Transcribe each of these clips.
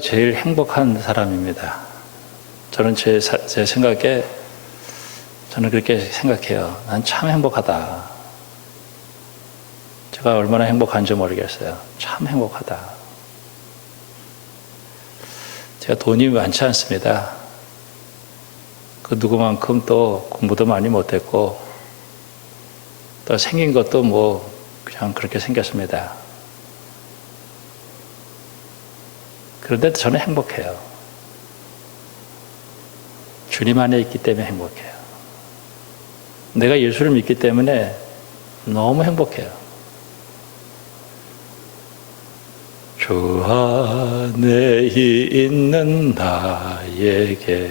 제일 행복한 사람입니다. 저는 제 생각에 저는 그렇게 생각해요. 난 참 행복하다. 제가 얼마나 행복한지 모르겠어요. 참 행복하다. 제가 돈이 많지 않습니다. 그 누구만큼 또 공부도 많이 못했고 또 생긴 것도 뭐 그냥 그렇게 생겼습니다. 그런데 저는 행복해요. 주님 안에 있기 때문에 행복해요. 내가 예수를 믿기 때문에 너무 행복해요. 주 안에 있는 나에게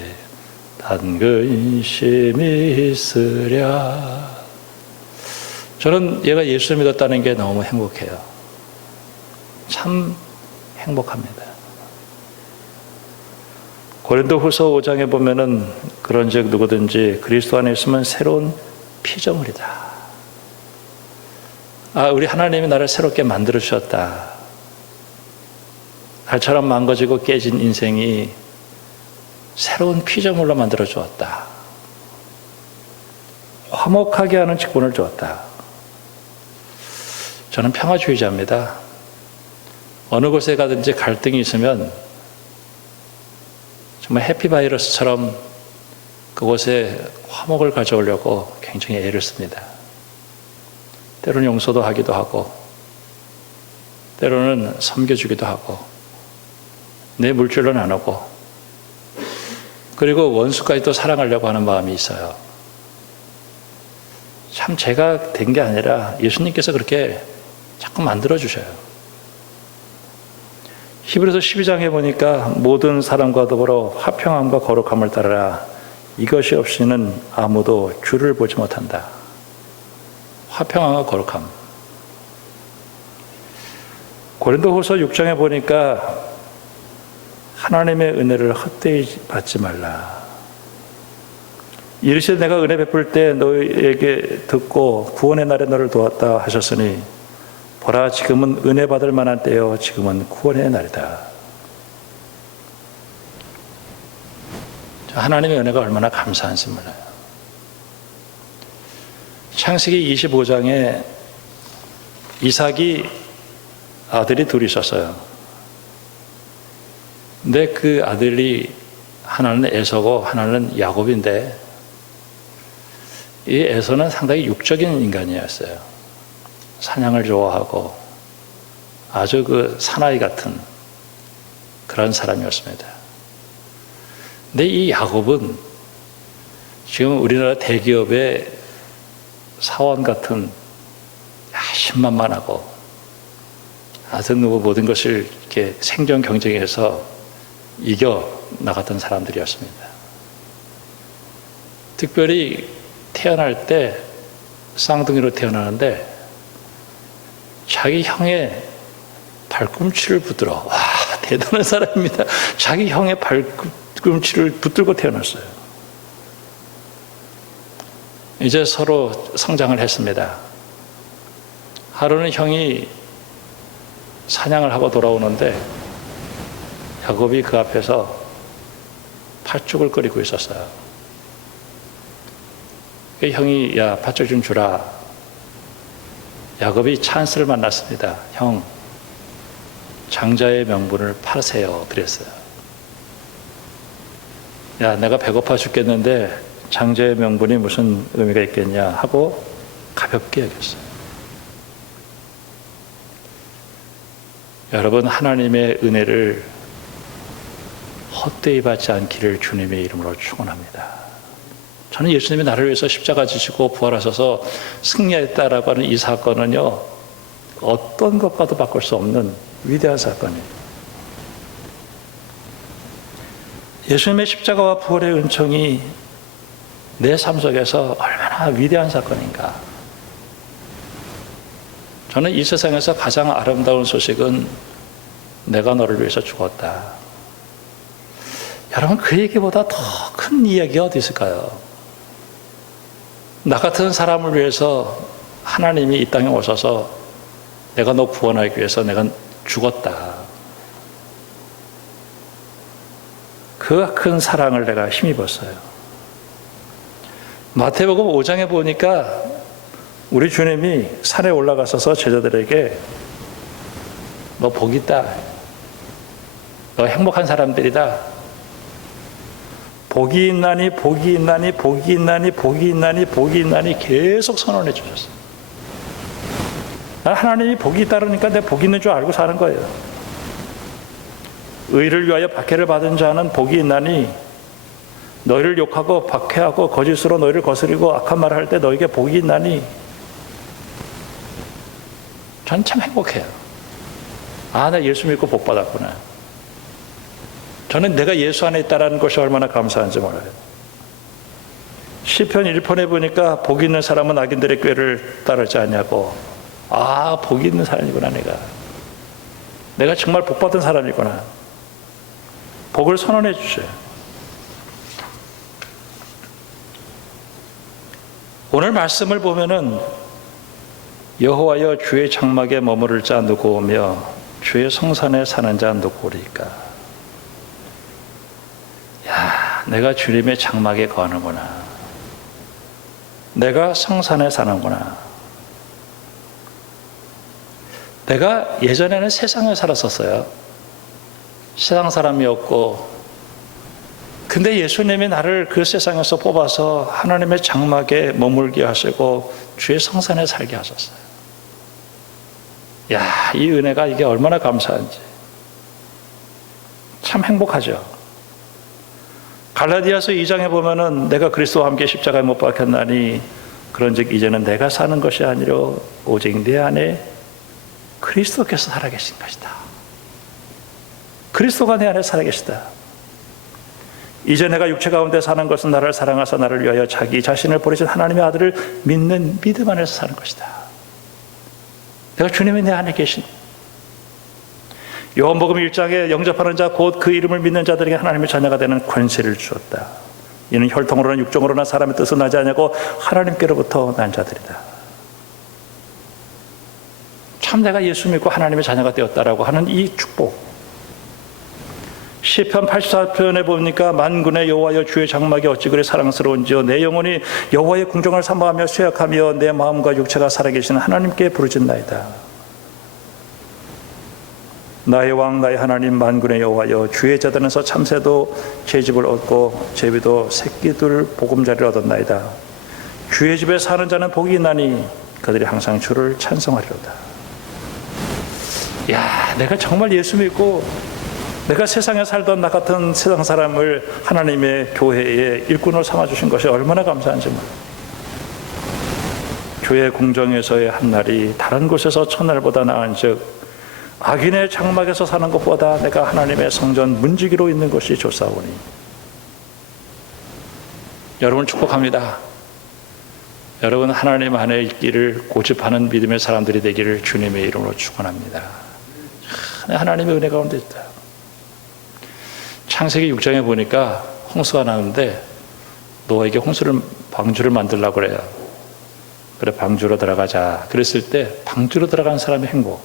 단 근심이 있으랴. 저는 얘가 예수 믿었다는 게 너무 행복해요. 참 행복합니다. 고린도후서 5장에 보면은 그런즉 누구든지 그리스도 안에 있으면 새로운 피조물이다. 우리 하나님이 나를 새롭게 만들어 주셨다. 달처럼 망가지고 깨진 인생이 새로운 피조물로 만들어 주었다. 화목하게 하는 직분을 주었다. 저는 평화주의자입니다. 어느 곳에 가든지 갈등이 있으면 정말 해피바이러스처럼 그곳에 화목을 가져오려고 굉장히 애를 씁니다. 때로는 용서도 하기도 하고 때로는 섬겨주기도 하고 내 물질로 나누고 그리고 원수까지도 사랑하려고 하는 마음이 있어요. 참 제가 된 게 아니라 예수님께서 그렇게 자꾸 만들어주셔요. 히브리서 12장에 보니까 모든 사람과 더불어 화평함과 거룩함을 따르라. 이것이 없이는 아무도 주를 보지 못한다. 화평함과 거룩함. 고린도후서 6장에 보니까 하나님의 은혜를 헛되이 받지 말라. 이르시되 내가 은혜 베풀 때 너에게 듣고 구원의 날에 너를 도왔다 하셨으니 보라 지금은 은혜 받을 만한 때요 지금은 구원의 날이다. 하나님의 은혜가 얼마나 감사한지 몰라요. 창세기 25장에 이삭이 아들이 둘이 있었어요. 근데 그 아들이 하나는 에서고 하나는 야곱인데 이 에서는 상당히 육적인 인간이었어요. 사냥을 좋아하고 아주 그 사나이 같은 그런 사람이었습니다. 근데 이 야곱은 지금 우리나라 대기업의 사원 같은 신만만하고 하여튼 모든 것을 이렇게 생존 경쟁에서 이겨 나갔던 사람들이었습니다. 특별히 태어날 때 쌍둥이로 태어나는데 자기 형의 발꿈치를 붙들어. 와, 대단한 사람입니다. 자기 형의 발꿈치를 붙들고 태어났어요. 이제 서로 성장을 했습니다. 하루는 형이 사냥을 하고 돌아오는데 야곱이 그 앞에서 팥죽을 끓이고 있었어요. 그 형이 야 팥죽 좀 주라. 야곱이 찬스를 만났습니다. 형, 장자의 명분을 파세요. 그랬어요. 야, 내가 배고파 죽겠는데 장자의 명분이 무슨 의미가 있겠냐 하고 가볍게 여겼어요. 여러분, 하나님의 은혜를 헛되이 받지 않기를 주님의 이름으로 축원합니다. 저는 예수님이 나를 위해서 십자가 지시고 부활하셔서 승리했다라고 하는 이 사건은요, 어떤 것과도 바꿀 수 없는 위대한 사건이에요. 예수님의 십자가와 부활의 은총이 내 삶 속에서 얼마나 위대한 사건인가. 저는 이 세상에서 가장 아름다운 소식은 내가 너를 위해서 죽었다. 여러분, 그 얘기보다 더 큰 이야기가 어디 있을까요? 나 같은 사람을 위해서 하나님이 이 땅에 오셔서 내가 너 구원하기 위해서 내가 죽었다. 그 큰 사랑을 내가 힘입었어요. 마태복음 5장에 보니까 우리 주님이 산에 올라가셔서 제자들에게 너 복 있다. 너 행복한 사람들이다. 복이 있나니 복이 있나니 복이 있나니 복이 있나니 복이 있나니 계속 선언해 주셨어요. 하나님이 복이 있다니까 내 복이 있는 줄 알고 사는 거예요. 의를 위하여 박해를 받은 자는 복이 있나니 너희를 욕하고 박해하고 거짓으로 너희를 거스리고 악한 말을 할 때 너희에게 복이 있나니. 전 참 행복해요. 아, 나 예수 믿고 복 받았구나. 저는 내가 예수 안에 있다는 것이 얼마나 감사한지 몰라요. 시편 1편에 보니까 복 있는 사람은 악인들의 꾀를 따르지 않냐고. 아, 복이 있는 사람이구나. 내가 정말 복 받은 사람이구나. 복을 선언해 주셔요. 오늘 말씀을 보면은 여호와여 주의 장막에 머무를 자 누구 오며 주의 성산에 사는 자 누구리까. 야, 내가 주님의 장막에 거하는구나. 내가 성산에 사는구나. 내가 예전에는 세상에 살았었어요. 세상 사람이었고, 근데 예수님이 나를 그 세상에서 뽑아서 하나님의 장막에 머물게 하시고 주의 성산에 살게 하셨어요. 야, 이 은혜가 이게 얼마나 감사한지. 참 행복하죠. 갈라디아서 2장에 보면은 내가 그리스도와 함께 십자가에 못 박혔나니 그런즉 이제는 내가 사는 것이 아니라 오직 내 안에 그리스도께서 살아계신 것이다. 그리스도가 내 안에 살아계시다. 이제 내가 육체 가운데 사는 것은 나를 사랑하사 나를 위하여 자기 자신을 버리신 하나님의 아들을 믿는 믿음 안에서 사는 것이다. 내가 주님이 내 안에 계신. 요한복음 1장에 영접하는 자 곧 그 이름을 믿는 자들에게 하나님의 자녀가 되는 권세를 주었다. 이는 혈통으로나 육정으로나 사람의 뜻은 나지 않냐고 하나님께로부터 난 자들이다. 참 내가 예수 믿고 하나님의 자녀가 되었다라고 하는 이 축복. 시편 84편에 보니까 만군의 여호와여 주의 장막이 어찌 그리 사랑스러운지요 내 영혼이 여호와의 궁정을 사모하며 쇠약하며 내 마음과 육체가 살아계시는 하나님께 부르짖나이다. 나의 왕 나의 하나님 만군의 여호와여 주의 재단에서 참새도 제집을 얻고 제비도 새끼들 보금자리를 얻었나이다. 주의 집에 사는 자는 복이 있나니 그들이 항상 주를 찬송하리로다. 야, 내가 정말 예수 믿고 내가 세상에 살던 나 같은 세상 사람을 하나님의 교회의 일꾼으로 삼아주신 것이 얼마나 감사한지 몰라요. 교회 궁정에서의 한 날이 다른 곳에서 첫날보다 나은 즉 악인의 장막에서 사는 것보다 내가 하나님의 성전 문지기로 있는 것이 좋사오니. 여러분 축복합니다. 여러분 하나님 안에 있기를 고집하는 믿음의 사람들이 되기를 주님의 이름으로 축원합니다. 하나님의 은혜 가운데 있다. 창세기 6장에 보니까 홍수가 나는데 노아에게 방주를 만들려고 그래요. 그래 방주로 들어가자. 그랬을 때 방주로 들어간 사람의 행복.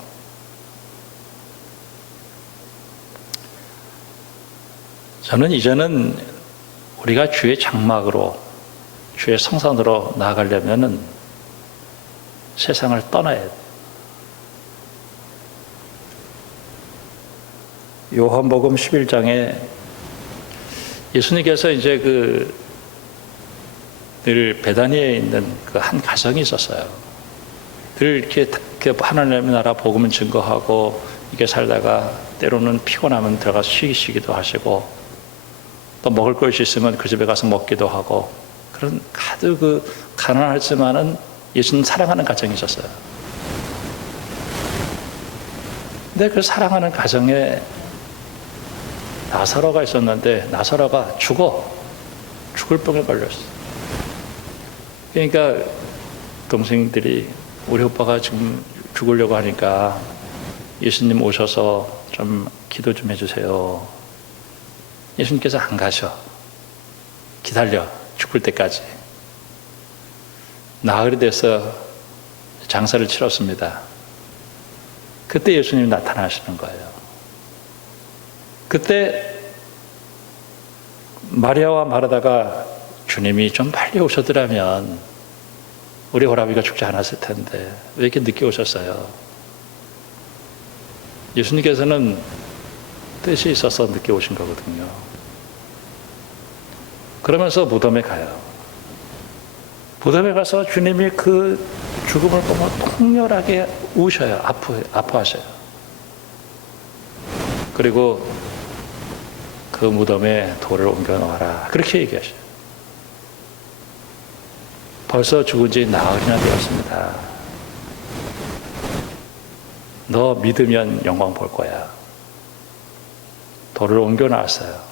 저는 이제는 우리가 주의 장막으로 주의 성산으로 나아가려면은 세상을 떠나야 돼요. 요한복음 11장에 예수님께서 이제 늘 베다니에 있는 그 한 가정이 있었어요. 늘 이렇게 하나님의 나라 복음을 증거하고 이게 살다가 때로는 피곤하면 들어가서 쉬기도 하시고 또 먹을 것이 있으면 그 집에 가서 먹기도 하고 그런 아주 가난하지만은 예수님 사랑하는 가정이 있었어요. 근데 그 사랑하는 가정에 나사로가 있었는데 나사로가 죽을 병에 걸렸어. 그러니까 동생들이 우리 오빠가 지금 죽으려고 하니까 예수님 오셔서 좀 기도 좀 해주세요. 예수님께서 안 가셔. 기다려. 죽을 때까지. 나흘이 돼서 장사를 치렀습니다. 그때 예수님이 나타나시는 거예요. 그때 마리아와 마르다가 주님이 좀 빨리 오셨더라면 우리 호라비가 죽지 않았을 텐데 왜 이렇게 늦게 오셨어요? 예수님께서는 뜻이 있어서 늦게 오신 거거든요. 그러면서 무덤에 가요. 무덤에 가서 주님이 그 죽음을 보면 통렬하게 우셔요. 아파하셔요. 그리고 그 무덤에 돌을 옮겨 놓아라. 그렇게 얘기하셔요. 벌써 죽은 지 나흘이나 되었습니다. 너 믿으면 영광 볼 거야. 돌을 옮겨 놨어요.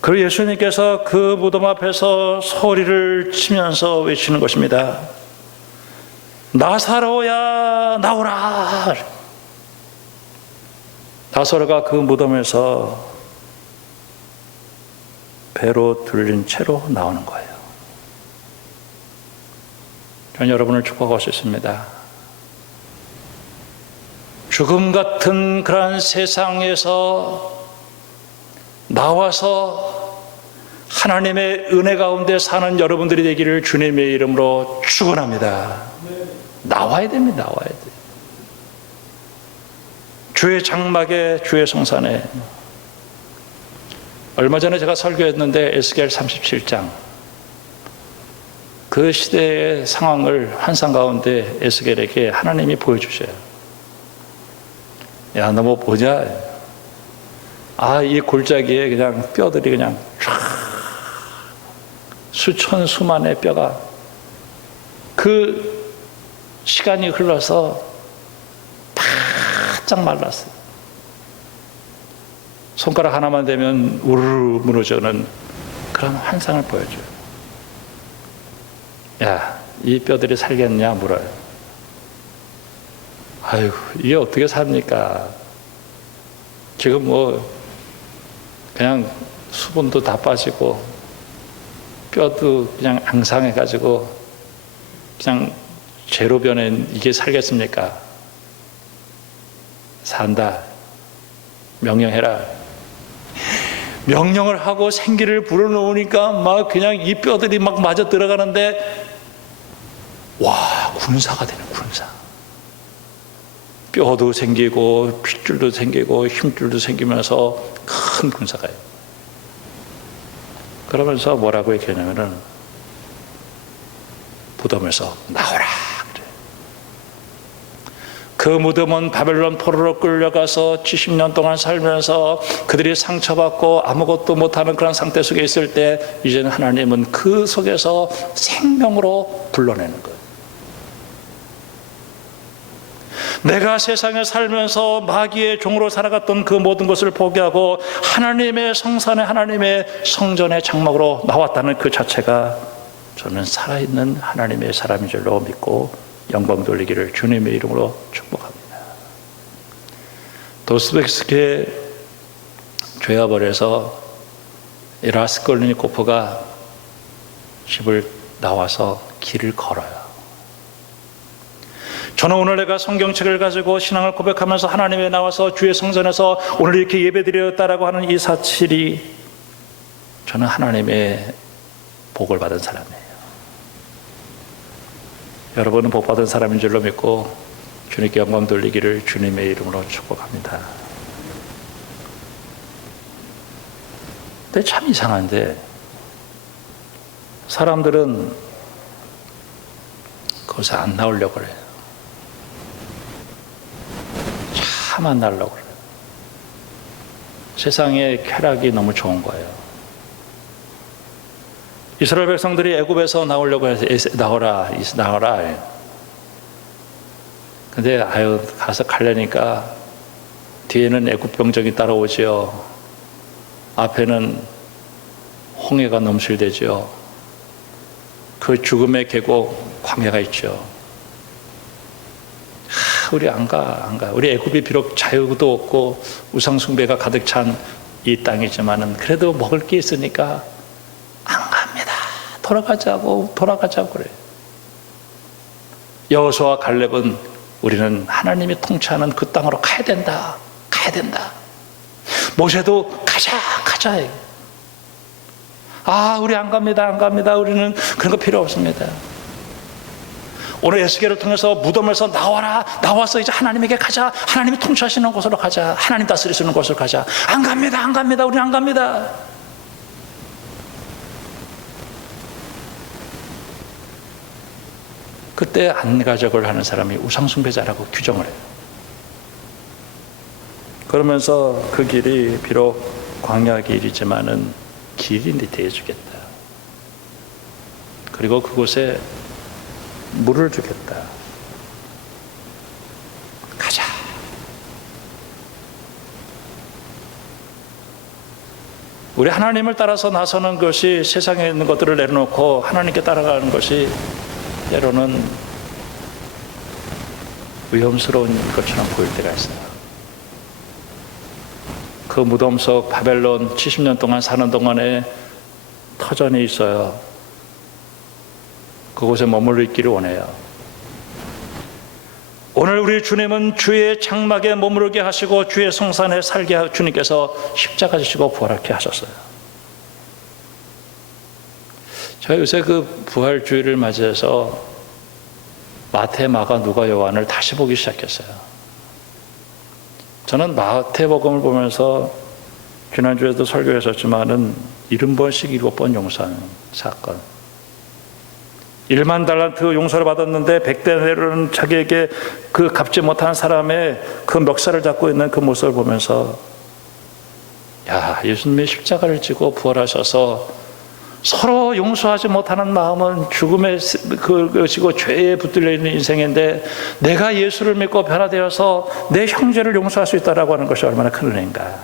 그리고 예수님께서 그 무덤 앞에서 소리를 치면서 외치는 것입니다. 나사로야 나오라. 나사로가 그 무덤에서 배로 들린 채로 나오는 거예요. 저는 여러분을 축복하고 싶습니다. 죽음 같은 그런 세상에서 나와서 하나님의 은혜 가운데 사는 여러분들이 되기를 주님의 이름으로 축원합니다. 나와야 됩니다. 나와야 돼요. 주의 장막에, 주의 성산에. 얼마 전에 제가 설교했는데 에스겔 37장 그 시대의 상황을 환상 가운데 에스겔에게 하나님이 보여주셔요. 야, 너 뭐 보냐? 이 골짜기에 그냥 뼈들이 그냥 쫙 수천 수만의 뼈가 그 시간이 흘러서 바짝 말랐어요. 손가락 하나만 대면 우르르 무너져는 그런 환상을 보여줘요. 야, 이 뼈들이 살겠냐 물어요. 아유, 이게 어떻게 삽니까? 지금 뭐 그냥 수분도 다 빠지고 뼈도 그냥 앙상해가지고 그냥 재로 변한 이게 살겠습니까? 산다. 명령해라. 명령을 하고 생기를 불어넣으니까 막 그냥 이 뼈들이 막 맞아 들어가는데 와, 군사가 되는 군사. 뼈도 생기고 핏줄도 생기고 힘줄도 생기면서 큰 군사가 돼요. 그러면서 뭐라고 얘기하냐면은 무덤에서 나오라 그래. 그 무덤은 바벨론 포로로 끌려가서 70년 동안 살면서 그들이 상처받고 아무것도 못하는 그런 상태 속에 있을 때 이제는 하나님은 그 속에서 생명으로 불러내는 거예요. 내가 세상에 살면서 마귀의 종으로 살아갔던 그 모든 것을 포기하고 하나님의 성산에 하나님의 성전의 장막으로 나왔다는 그 자체가 저는 살아있는 하나님의 사람인 줄로 믿고 영광 돌리기를 주님의 이름으로 축복합니다. 도스토옙스키의 죄와벌에서 이 라스콜니코프가 집을 나와서 길을 걸어요. 저는 오늘 내가 성경책을 가지고 신앙을 고백하면서 하나님에 나와서 주의 성전에서 오늘 이렇게 예배드렸다라고 하는 이 사실이 저는 하나님의 복을 받은 사람이에요. 여러분은 복 받은 사람인 줄로 믿고 주님께 영광 돌리기를 주님의 이름으로 축복합니다. 근데 참 이상한데 사람들은 거기서 안 나오려고 그래요. 참 안 나오려고 그래요. 세상의 쾌락이 너무 좋은 거예요. 이스라엘 백성들이 애굽에서 나오려고 해서 나오라. 근데 가서 가려니까 뒤에는 애굽 병정이 따라오지요. 앞에는 홍해가 넘실대지요. 그 죽음의 계곡 광야가 있죠. 우리 안 가. 우리 애굽이 비록 자유도 없고 우상 숭배가 가득 찬 이 땅이지만은 그래도 먹을 게 있으니까 안 갑니다. 돌아가자고 그래. 여호수아와 갈렙은 우리는 하나님이 통치하는 그 땅으로 가야 된다. 모세도 가자. 우리 안 갑니다, 안 갑니다. 우리는 그런 거 필요 없습니다. 오늘 에스겔을 통해서 무덤에서 나와서 이제 하나님에게 가자. 하나님이 통치하시는 곳으로 가자. 하나님 다스리시는 곳으로 가자. 안 갑니다, 안 갑니다. 우리 안 갑니다. 그때 안가족을 하는 사람이 우상숭배자라고 규정을 해요. 그러면서 그 길이 비록 광야 길이지만은 길이 되어주겠다. 그리고 그곳에 물을 주겠다. 가자. 우리 하나님을 따라서 나서는 것이 세상에 있는 것들을 내려놓고 하나님께 따라가는 것이 때로는 위험스러운 것처럼 보일 때가 있어요. 그 무덤 속 바벨론 70년 동안 사는 동안에 터전이 있어요. 그곳에 머물러 있기를 원해요. 오늘 우리 주님은 주의 장막에 머무르게 하시고 주의 성산에 살게 주님께서 십자가 지시고 부활하게 하셨어요. 제가 요새 그 부활주의를 맞이해서 마태, 마가, 누가, 요한을 다시 보기 시작했어요. 저는 마태복음을 보면서 지난주에도 설교했었지만은 70번씩 7번 용서하는 사건. 1만 달란트 용서를 받았는데 100데나리온은 자기에게 그 갚지 못한 사람의 그 멱살을 잡고 있는 그 모습을 보면서 예수님이 십자가를 지고 부활하셔서 서로 용서하지 못하는 마음은 죽음의 그것이고 죄에 붙들려 있는 인생인데 내가 예수를 믿고 변화되어서 내 형제를 용서할 수 있다라고 하는 것이 얼마나 큰 은혜인가.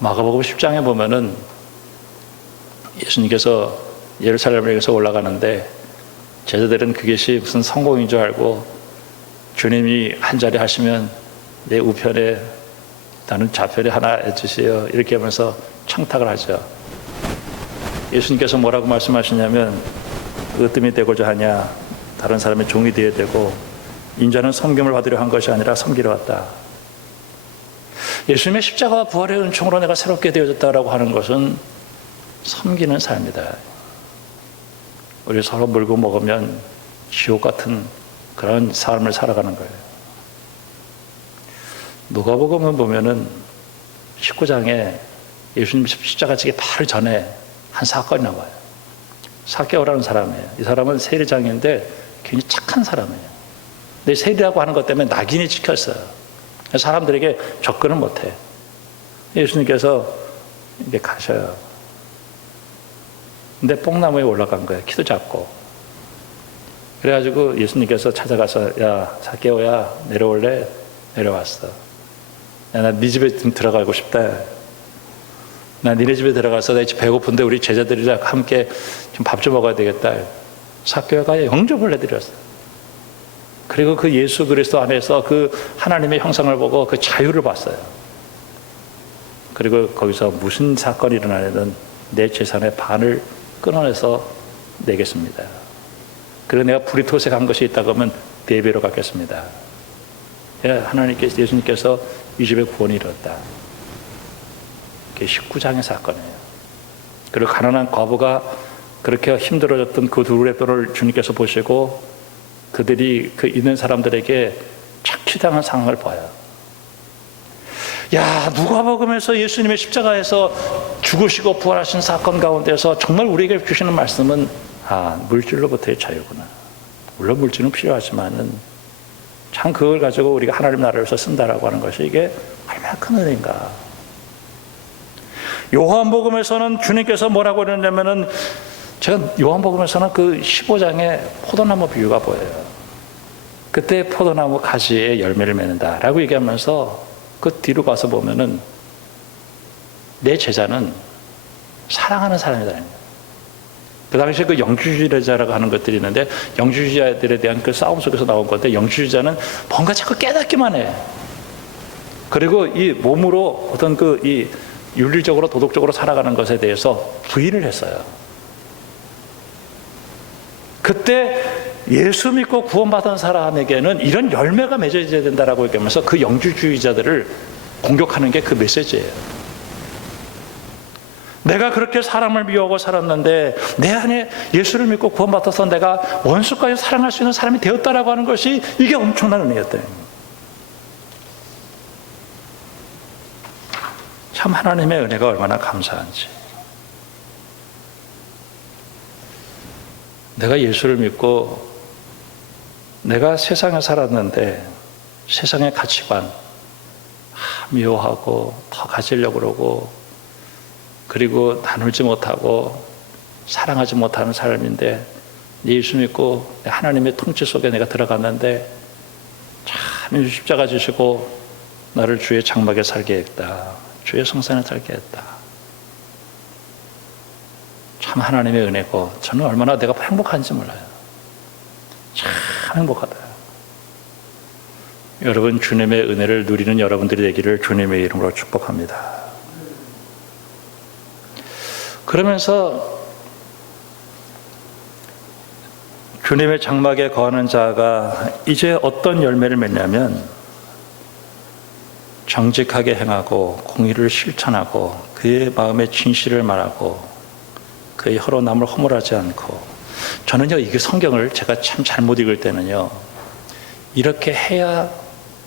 마가복음 10장에 보면은 예수님께서 예루살렘에서 올라가는데 제자들은 그것이 무슨 성공인 줄 알고 주님이 한 자리 하시면 내 우편에 나는 좌편에 하나 해주세요 이렇게 하면서 청탁을 하죠. 예수님께서 뭐라고 말씀하시냐면 으뜸이 되고자 하냐 다른 사람의 종이 되어야 되고 인자는 섬김을 받으려 한 것이 아니라 섬기러 왔다. 예수님의 십자가와 부활의 은총으로 내가 새롭게 되어졌다라고 하는 것은 섬기는 삶이다. 우리 서로 물고 먹으면 지옥 같은 그런 삶을 살아가는 거예요. 누가복음을 보면은 19장에 예수님 십자가 지기 바로 전에 한 사건이 나와요. 사개오라는 사람이에요. 이 사람은 세리장인데 굉장히 착한 사람이에요. 근데 세리라고 하는 것 때문에 낙인이 찍혔어요. 사람들에게 접근을 못해. 예수님께서 이제 가셔요. 근데 뽕나무에 올라간 거예요. 키도 작고. 그래가지고 예수님께서 찾아가서 야 사개오야 내려올래? 내려왔어. 야, 나 네 집에 좀 들어가고 싶다. 나 니네 집에 들어가서 나 배고픈데 우리 제자들이랑 함께 좀 밥 좀 먹어야 되겠다. 사개오가 영접을 해드렸어요. 그리고 그 예수 그리스도 안에서 그 하나님의 형상을 보고 그 자유를 봤어요. 그리고 거기서 무슨 사건이 일어나든 내 재산의 반을 끊어내서 내겠습니다. 그리고 내가 불이토색한 것이 있다고 하면 대비로 갚겠습니다. 하나님께서 예수님께서 이 집에 구원이 이뤘다. 그게 19장의 사건이에요. 그리고 가난한 과부가 그렇게 힘들어졌던 그 둘의 뼈를 주님께서 보시고 그들이 그 있는 사람들에게 착취당한 상황을 봐요. 누가복음에서 예수님의 십자가에서 죽으시고 부활하신 사건 가운데서 정말 우리에게 주시는 말씀은 물질로부터의 자유구나. 물론 물질은 필요하지만은 참 그걸 가지고 우리가 하나님 나라를 위해서 쓴다라고 하는 것이 이게 얼마나 큰 은혜인가. 요한복음에서는 주님께서 뭐라고 그러냐면은 제가 요한복음에서는 그 15장에 포도나무 비유가 보여요. 그때 포도나무 가지에 열매를 맺는다라고 얘기하면서 그 뒤로 가서 보면은 내 제자는 사랑하는 사람이다. 그 당시에 그 영주주의자라고 하는 것들이 있는데 영주주의자들에 대한 그 싸움 속에서 나온 건데 영주주의자는 뭔가 자꾸 깨닫기만 해. 그리고 이 몸으로 어떤 그 이 윤리적으로 도덕적으로 살아가는 것에 대해서 부인을 했어요. 그때 예수 믿고 구원받은 사람에게는 이런 열매가 맺어져야 된다라고 얘기하면서 그 영주주의자들을 공격하는 게 그 메시지예요. 내가 그렇게 사람을 미워하고 살았는데 내 안에 예수를 믿고 구원받아서 내가 원수까지 사랑할 수 있는 사람이 되었다라고 하는 것이 이게 엄청난 은혜였대요. 참 하나님의 은혜가 얼마나 감사한지. 내가 예수를 믿고 내가 세상에 살았는데 세상의 가치관 미워하고 더 가지려고 그러고 그리고 나누지 못하고 사랑하지 못하는 삶인데 예수 믿고 하나님의 통치 속에 내가 들어갔는데 참 십자가 지시고 나를 주의 장막에 살게 했다. 주의 성산에 살게 했다. 참 하나님의 은혜고 저는 얼마나 내가 행복한지 몰라요. 참 행복하다. 여러분 주님의 은혜를 누리는 여러분들이 되기를 주님의 이름으로 축복합니다. 그러면서 주님의 장막에 거하는 자가 이제 어떤 열매를 맺냐면 정직하게 행하고 공의를 실천하고 그의 마음의 진실을 말하고 그의 혀로 남을 허물하지 않고. 저는요 이게 성경을 제가 참 잘못 읽을 때는요 이렇게 해야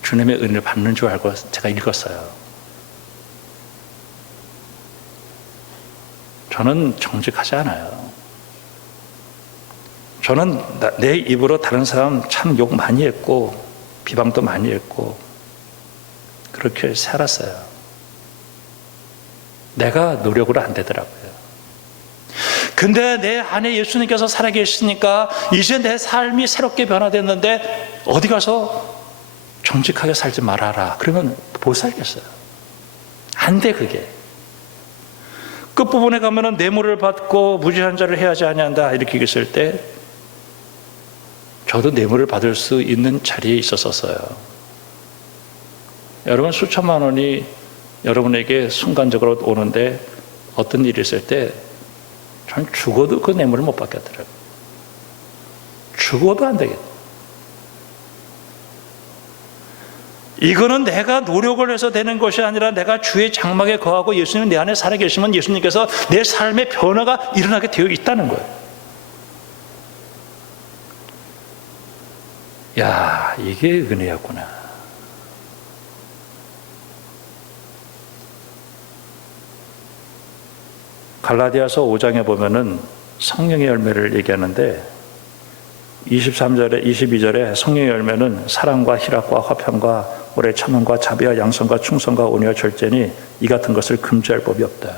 주님의 은혜를 받는 줄 알고 제가 읽었어요. 저는 정직하지 않아요. 저는 내 입으로 다른 사람 참 욕 많이 했고 비방도 많이 했고 그렇게 살았어요. 내가 노력으로 안 되더라고요. 근데 내 안에 예수님께서 살아계시니까 이제 내 삶이 새롭게 변화됐는데 어디 가서 정직하게 살지 말아라. 그러면 못 살겠어요. 안 돼 그게. 끝부분에 가면은 뇌물을 받고 무지한 자를 해야지 아니한다 이렇게 있을 때 저도 뇌물을 받을 수 있는 자리에 있었어요. 여러분 수천만 원이 여러분에게 순간적으로 오는데 어떤 일이 있을 때 전 죽어도 그 뇌물을 못 받겠더라고요. 죽어도 안 되겠다. 이거는 내가 노력을 해서 되는 것이 아니라 내가 주의 장막에 거하고 예수님 내 안에 살아계시면 예수님께서 내 삶의 변화가 일어나게 되어 있다는 거예요. 야, 이게 은혜였구나. 갈라디아서 5장에 보면은 성령의 열매를 얘기하는데 23절에 22절에 성령의 열매는 사랑과 희락과 화평과 오래 참음과 자비와 양선과 충성과 온유와 절제니 이 같은 것을 금지할 법이 없다.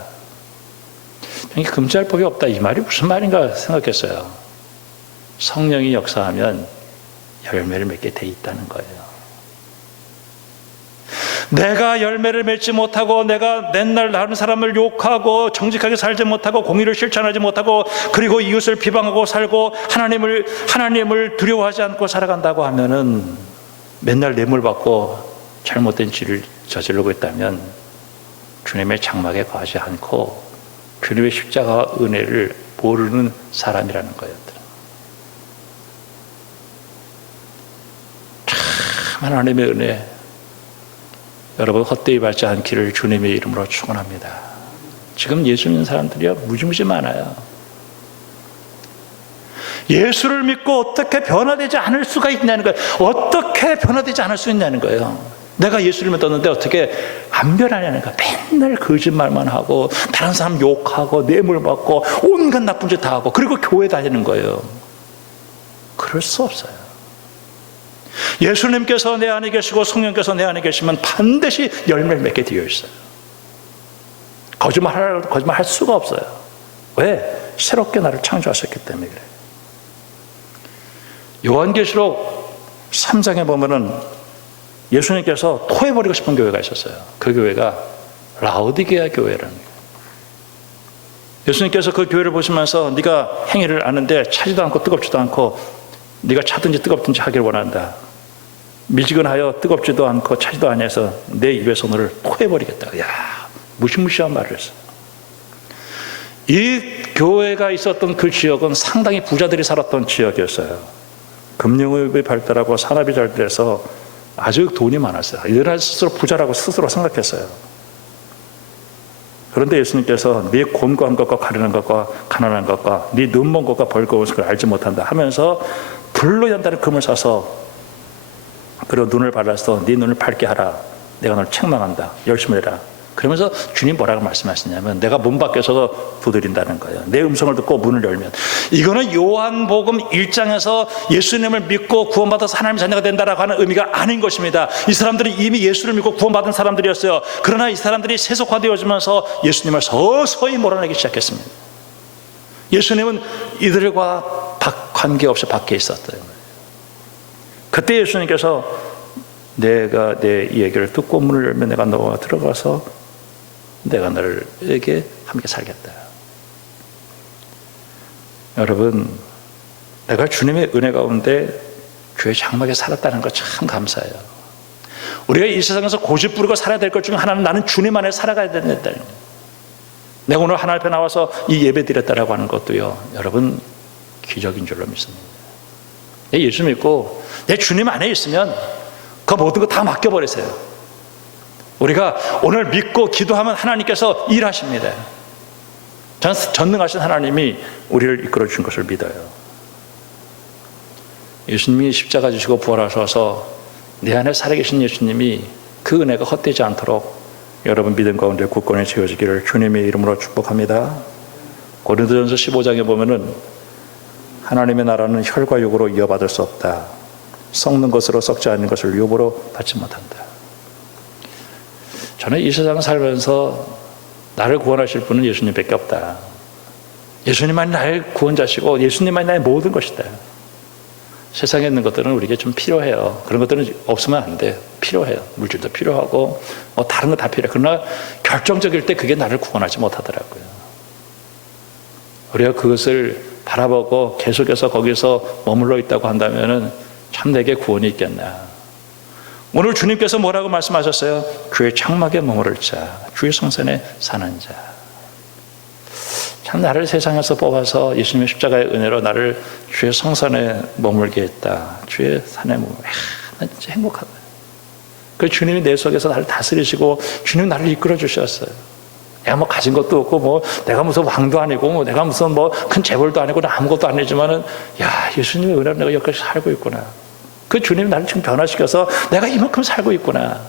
금지할 법이 없다 이 말이 무슨 말인가 생각했어요. 성령이 역사하면 열매를 맺게 돼 있다는 거예요. 내가 열매를 맺지 못하고 내가 맨날 다른 사람을 욕하고 정직하게 살지 못하고 공의를 실천하지 못하고 그리고 이웃을 비방하고 살고 하나님을 두려워하지 않고 살아간다고 하면은 맨날 뇌물 받고 잘못된 짓을 저지르고 있다면 주님의 장막에 거하지 않고 주님의 십자가 은혜를 모르는 사람이라는 거예요. 참 하나님의 은혜 여러분 헛되이 밟지 않기를 주님의 이름으로 축원합니다. 지금 예수 믿는 사람들이 무지무지 많아요. 예수를 믿고 어떻게 변화되지 않을 수가 있냐는 거예요. 어떻게 변화되지 않을 수 있냐는 거예요. 내가 예수를 믿었는데 어떻게 안 변하냐는 거예요. 맨날 거짓말만 하고 다른 사람 욕하고 뇌물 받고 온갖 나쁜 짓 다 하고 그리고 교회 다니는 거예요. 그럴 수 없어요. 예수님께서 내 안에 계시고 성령께서 내 안에 계시면 반드시 열매를 맺게 되어 있어요. 거짓말할 수가 없어요. 왜? 새롭게 나를 창조하셨기 때문에 그래요. 요한계시록 3장에 보면은 예수님께서 토해버리고 싶은 교회가 있었어요. 그 교회가 라오디게아 교회라는 거예요. 예수님께서 그 교회를 보시면서 네가 행위를 아는데 차지도 않고 뜨겁지도 않고 네가 차든지 뜨겁든지 하기를 원한다. 미지근하여 뜨겁지도 않고 차지도 아니해서 내 입에서 너를 토해버리겠다. 야, 무시무시한 말을 했어요. 이 교회가 있었던 그 지역은 상당히 부자들이 살았던 지역이었어요. 금융업이 발달하고 산업이 잘 돼서 아주 돈이 많았어요. 이들은 스스로 부자라고 스스로 생각했어요. 그런데 예수님께서 네 곤고한 것과 가련한 것과 가난한 것과 네 눈먼 것과 벌거운 것을 알지 못한다 하면서 불로 연다는 금을 사서 그리고 눈을 발라서 네 눈을 밝게 하라. 내가 너를 책망한다. 열심히 해라. 그러면서 주님 뭐라고 말씀하시냐면 내가 문 밖에서 두드린다는 거예요. 내 음성을 듣고 문을 열면. 이거는 요한복음 1장에서 예수님을 믿고 구원받아서 하나님의 자녀가 된다라고 하는 의미가 아닌 것입니다. 이 사람들은 이미 예수를 믿고 구원받은 사람들이었어요. 그러나 이 사람들이 세속화되어지면서 예수님을 서서히 몰아내기 시작했습니다. 예수님은 이들과 관계없이 밖에 있었어요. 그때 예수님께서 내가 내 얘기를 듣고 문을 열면 내가 너와 들어가서 내가 너에게 함께 살겠다. 여러분, 내가 주님의 은혜 가운데 주의 장막에 살았다는 거 참 감사해요. 우리가 이 세상에서 고집부리고 살아야 될 것 중에 하나는 나는 주님 안에 살아가야 된다. 내가 오늘 하나님 앞에 나와서 이 예배 드렸다라고 하는 것도요, 여러분 기적인 줄로 믿습니다. 예수 믿고 내 주님 안에 있으면 그 모든 거 다 맡겨버리세요. 우리가 오늘 믿고 기도하면 하나님께서 일하십니다. 전능하신 하나님이 우리를 이끌어 주신 것을 믿어요. 예수님이 십자가 지시고 부활하셔서 내 안에 살아계신 예수님이 그 은혜가 헛되지 않도록 여러분 믿음 가운데 굳건히 세워지기를 주님의 이름으로 축복합니다. 고린도전서 15장에 보면은 하나님의 나라는 혈과 육으로 이어받을 수 없다. 썩는 것으로 썩지 않는 것을 유업으로 받지 못한다. 저는 이 세상 살면서 나를 구원하실 분은 예수님밖에 없다. 예수님만이 나의 구원자시고 예수님만이 나의 모든 것이다. 세상에 있는 것들은 우리에게 좀 필요해요. 그런 것들은 없으면 안 돼. 필요해요. 물질도 필요하고 다른 거 다 필요해. 그러나 결정적일 때 그게 나를 구원하지 못하더라고요. 우리가 그것을 바라보고 계속해서 거기서 머물러 있다고 한다면은 참 내게 구원이 있겠나. 오늘 주님께서 뭐라고 말씀하셨어요? 주의 장막에 머무를 자, 주의 성산에 사는 자. 참 나를 세상에서 뽑아서 예수님의 십자가의 은혜로 나를 주의 성산에 머물게 했다. 주의 산에 머물게. 나 진짜 행복하다. 그 주님이 내 속에서 나를 다스리시고 주님 나를 이끌어 주셨어요. 내가 뭐 가진 것도 없고 내가 무슨 왕도 아니고 내가 무슨 큰 재벌도 아니고 아무것도 아니지만은 야, 예수님의 은혜로 내가 여기까지 살고 있구나. 그 주님이 나를 지금 변화시켜서 내가 이만큼 살고 있구나.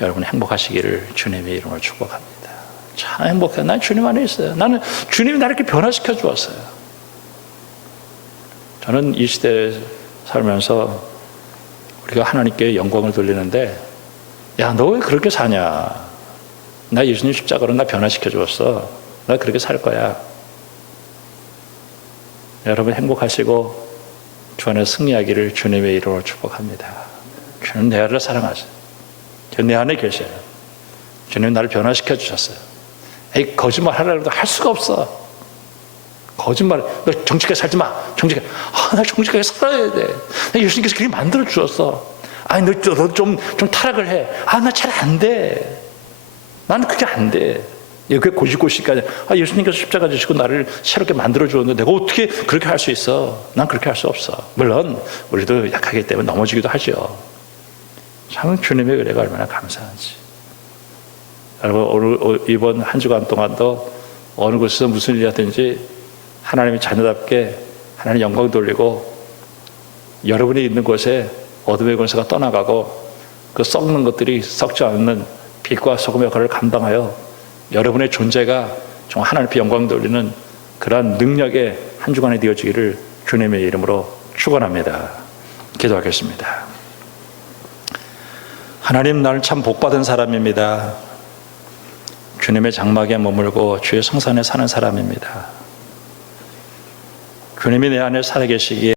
여러분 행복하시기를 주님의 이름으로 축복합니다. 참 행복해요. 난 주님 안에 있어요. 나는 주님이 나를 이렇게 변화시켜 주었어요. 저는 이 시대에 살면서 우리가 하나님께 영광을 돌리는데 야, 너 왜 그렇게 사냐? 나 예수님 십자가로 나 변화시켜 주었어. 나 그렇게 살 거야. 여러분 행복하시고 주 안에 승리하기를 주님의 이름으로 축복합니다. 주님 내 안을 사랑하세요. 주님 내 안에 계셔요. 주님 나를 변화시켜 주셨어요. 에이, 거짓말 하려고 해도 할 수가 없어. 거짓말, 너 정직하게 살지 마. 정직하게. 나 정직하게 살아야 돼. 나 예수님께서 그렇게 만들어 주셨어. 아니, 너 좀 타락을 해. 나 잘 안 돼. 나는 그게 안 돼. 그게 고시고시까지. 예수님께서 십자가 지시고 나를 새롭게 만들어 주었는데 내가 어떻게 그렇게 할 수 있어? 난 그렇게 할 수 없어. 물론 우리도 약하기 때문에 넘어지기도 하죠. 참 주님의 은혜가 얼마나 감사한지. 여러분 오늘 이번 한 주간 동안도 어느 곳에서 무슨 일이 하든지 하나님의 자녀답게 하나님 영광 돌리고 여러분이 있는 곳에 어둠의 권세가 떠나가고 그 썩는 것들이 썩지 않는 빛과 소금의 역할을 감당하여 여러분의 존재가 정말 하나님 앞에 영광 돌리는 그러한 능력의 한 주간이 되어지기를 주님의 이름으로 축원합니다. 기도하겠습니다. 하나님, 나는 참 복받은 사람입니다. 주님의 장막에 머물고 주의 성산에 사는 사람입니다. 주님이 내 안에 살아계시기에